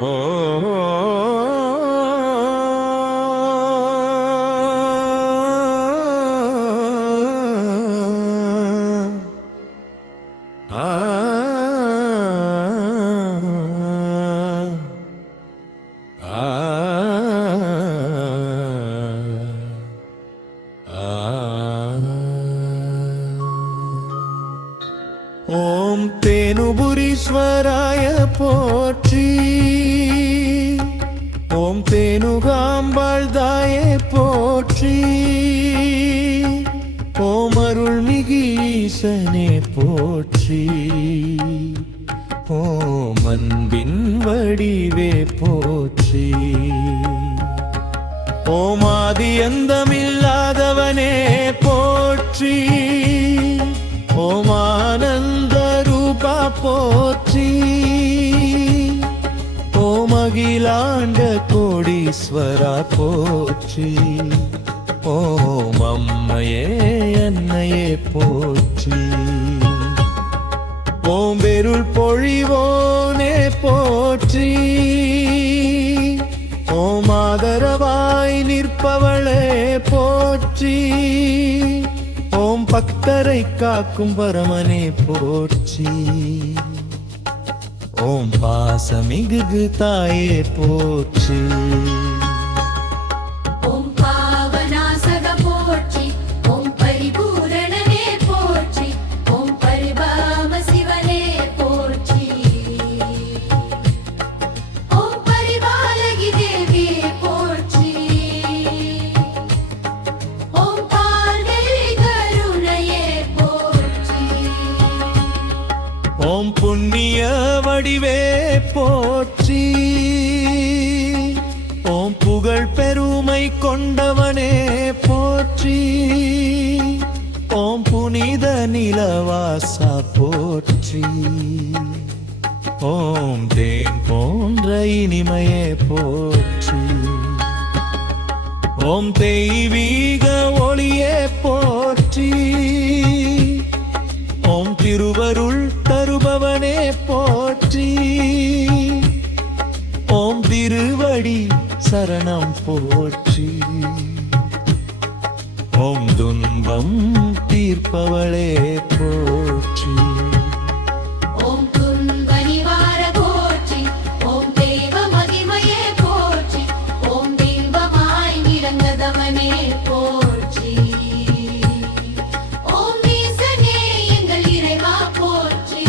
ஓ ஓம் தேனுபுரீஸ்வராய போற்றி. ஓம் தேனுகாம்பாள்தாயே போற்றி. ஓம் அருள்மிகு ஈசனே போற்றி. ஓம் அன்பின் வடிவே போற்றி. ஓம் ஆதி அந்தமில்லாதவனே போற்றி. ஓம் ஆனந்த ரூபா போற்றி. ஓம் அகிலாண்ட கோடீஸ்வரா போற்றி. ஓம் அம்மையே அன்னையே போற்றி. ஓம் வெருள் பொழிவோனே போற்றி. ஓம் ஆதரவாய் நிற்பவளே போற்றி. ஓம் பக்தரை காக்கும் பரமனே போற்றி. ஓம் பாசமிகு தாயே போற்றி. ஓம் பாவநாசக போற்றி. ஓம் பரிபூரணனே போற்றி. ஓம் பரிபாம சிவனே போற்றி. ஓம் பரிபாலகி தேவியே போற்றி. ஓம் பார்வதி கருணையே போற்றி. ஓம் புண்ணிய வடிவே போற்றி. ஓம் புகழ் பெருமை கொண்டவனே போற்றி. ஓம் புனித நிலவாசா போற்றி. ஓம் தேன் போன்ற இனிமையே போற்றி. ஓம் தெய்வீக ஒளியே போற்றி. ஓம் திருவருள் தருபவனே போற்றி. ஓம் திருவடி சரணம் போற்றி. ஓம் துன்பம் தீர்ப்பவளே போற்றி. ஓம் துன்ப நிவார போற்றி. ஓம் தெய்வ மகிமையே போற்றி. ஓம் பிம்பமாய் நிறங்கதவனே போற்றி. ஓம் ஈசனே எங்கள் இறைவா போற்றி.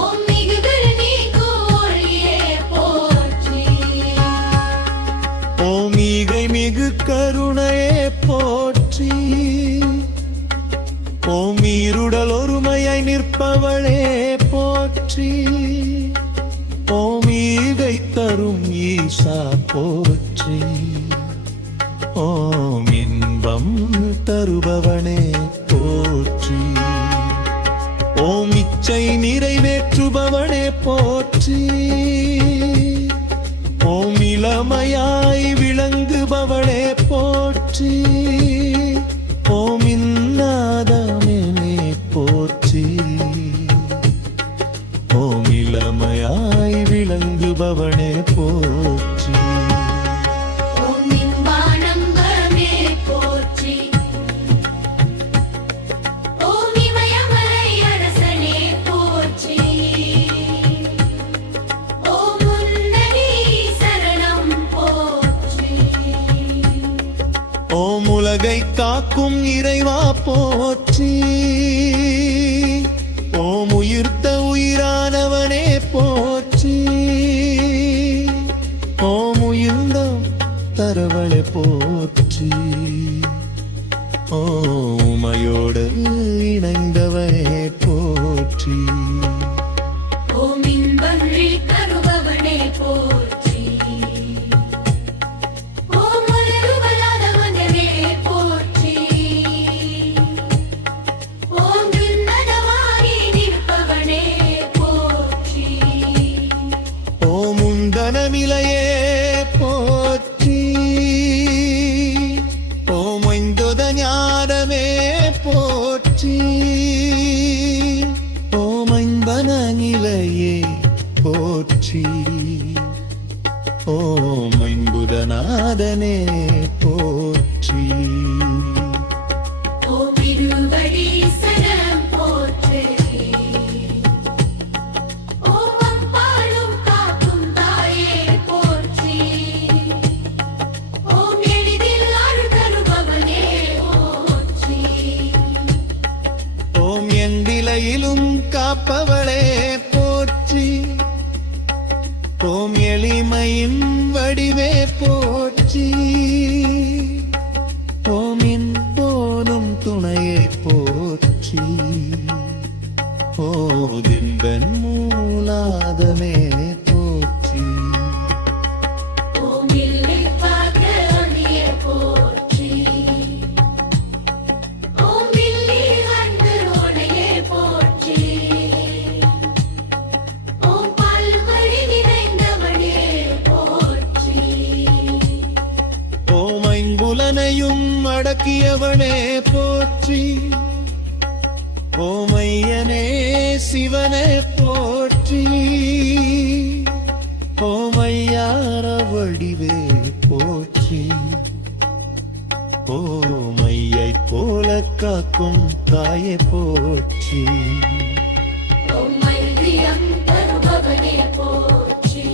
ஓம் மிகுகள் நீக்கும் ஒளியே போற்றி. ஓம் ஈகை மிகு கருணையே போற்றி. ஓம் ஈருடல் ஒருமையாய் நிற்பவளே போற்றி. ஓம் ஈகை தரும் ஈசா போற்றி. ஓம் இன்பம் தருபவனே போற்றி. ஓம் இச்சை நிறைவேற்றுபவனே போற்றி. ஓம் இளமையாய் விளங்குபவளே போற்றி. ஓம் இன்னாதமே போற்றி. ஓம் இளமையாய் விளங்குபவனே போற்றி. ஓம் இன்பானந்தமே போற்றி. ஓம் இமயமலை அரசனே போற்றி. ஓம் உன்னடி சரணம் போற்றி. ஓம் உலகை காக்கும் இறைவா போற்றி. ஓம் உயிர்த்த உயிரானவனே போற்றி. ஓம் உயிர்ந்தம் தரவளை போற்றி. ஓமையோடு இணைந்தவனே போற்றி. ஓம் இன்பன்றி தருபவனே போற்றி. ஓம் உலகுவலாதவனே போற்றி. ஓம் உன்னதமாகி நிற்பவனே போற்றி. ஓம் உந்தனமிலையே போற்றி. ஓம் ஐந்துத ஞானமே போற்றி. ஓம் போற்றி ஓம் ஐம்புதநாதனே போற்றி ஓம் இருவடீசரம் போற்றி ஓம் அம்பாளும் காக்கும் தாயே போற்றி ஓம் எளிதில் அருள் தருபவனே போற்றி ஓம் எந்திலையிலும் காப்பவளே போற்றி ஓம் எளிமையின் வடிவே போற்றி ஓம் போதும் துணையை போற்றி ஓதின்பன் மூலாதமே போற்றி ஓம் இல்லை பார்க்க ஒளியே போற்றி ஓம் இல்லை கண்டு ஒளியே போற்றி ஓம் பல்வழி நிறைந்தவனே போற்றி ஓம் ஐம்புலனையும் அடக்கியவனே போற்றி ஓமையனே சிவனே போற்றி ஓமையார வடிவே போற்றி ஓமையை போல காக்கும் தாயே போற்றி ஓம் மைந்தியம் தருபவனே போற்றி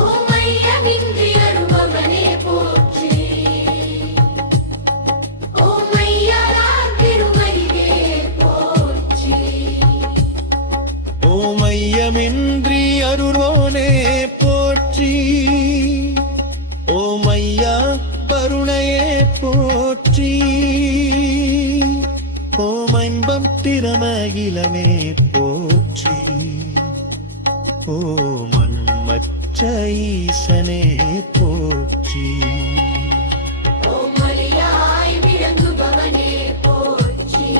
ஓம் மையமின்றி அருபவனே போற்றி ஓம் மையராம் திருமணியே போற்றி ஓமையமின்றி அருள்வோனே போற்றி ஓமையா கருணையே போற்றி ஓமைம்பம் திறமகிலமே போற்றி ஓமன்மற்ற ஈசனே போற்றி ஓம் மலியாய் விளங்குபவனே போற்றி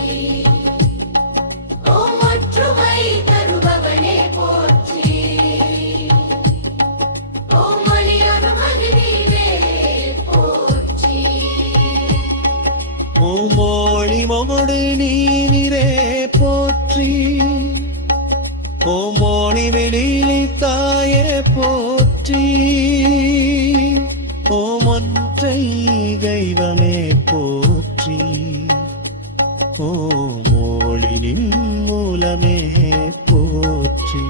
ஓம் ஒற்றுமை தருபவனே போற்றி ஓம் மலியொரு மகிழ்வே போற்றி ஓமோழி மொமொடு நீரே போற்றி ஓமோணி வெளிலி தாயே போற்றி ஓமொன்றை தெய்வமே போற்றி ஓமோழினின் மூலமே போற்றி